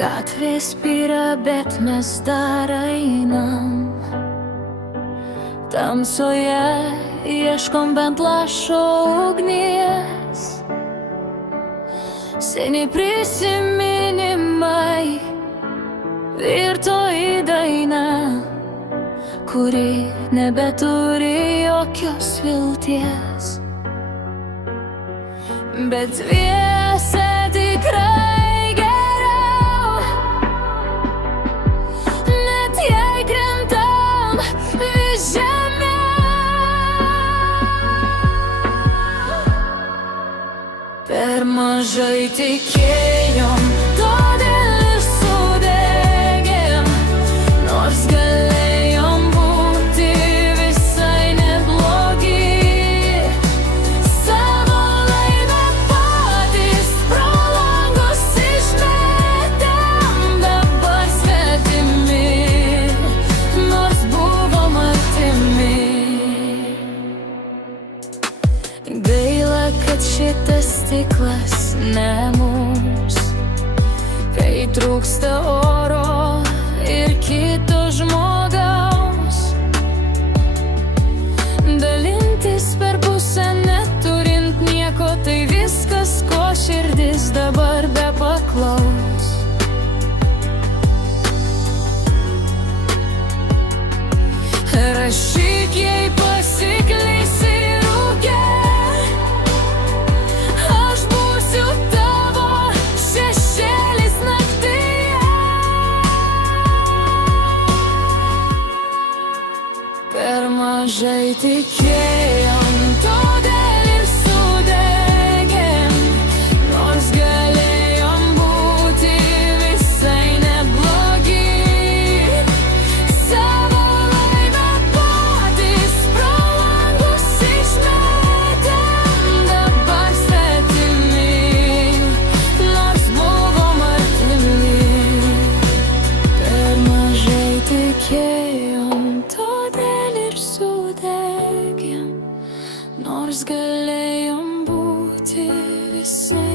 Gatvės pyra, bet mes dar einam. Tamsoje ieškom bent lašo ugnies. Seni prisiminimai virto į dainą, kuri nebeturi jokios vilties. Bet dviese tikrai geriau, net jei krentam vis žemiau. Per mažai tikėjom, todėl ir sudegėm, nors galėjom būti visai neblogi. Savo laimę patys pro langus išmetėm, dabar svetimi, nors buvom artimi. Gaila, kad šitas stiklas ne mums, kai trūksta oro ir kito žmogaus. Dalintis per pusę neturint nieko, tai viskas, ko širdis dabar bepaklaus. Rašyk, jei pasiklysi rūke, aš būsiu tavo šešėlis naktyje. Per mažai tikėjom, todėl ir sudegėm, nors galėjom būti visai neblogi. Savo laimę patys pro langus išmetėm, dabar svetimi, nors buvom artimi. Per mažai tikėjom, todėl ir sudegėm, nors galėjom būti visai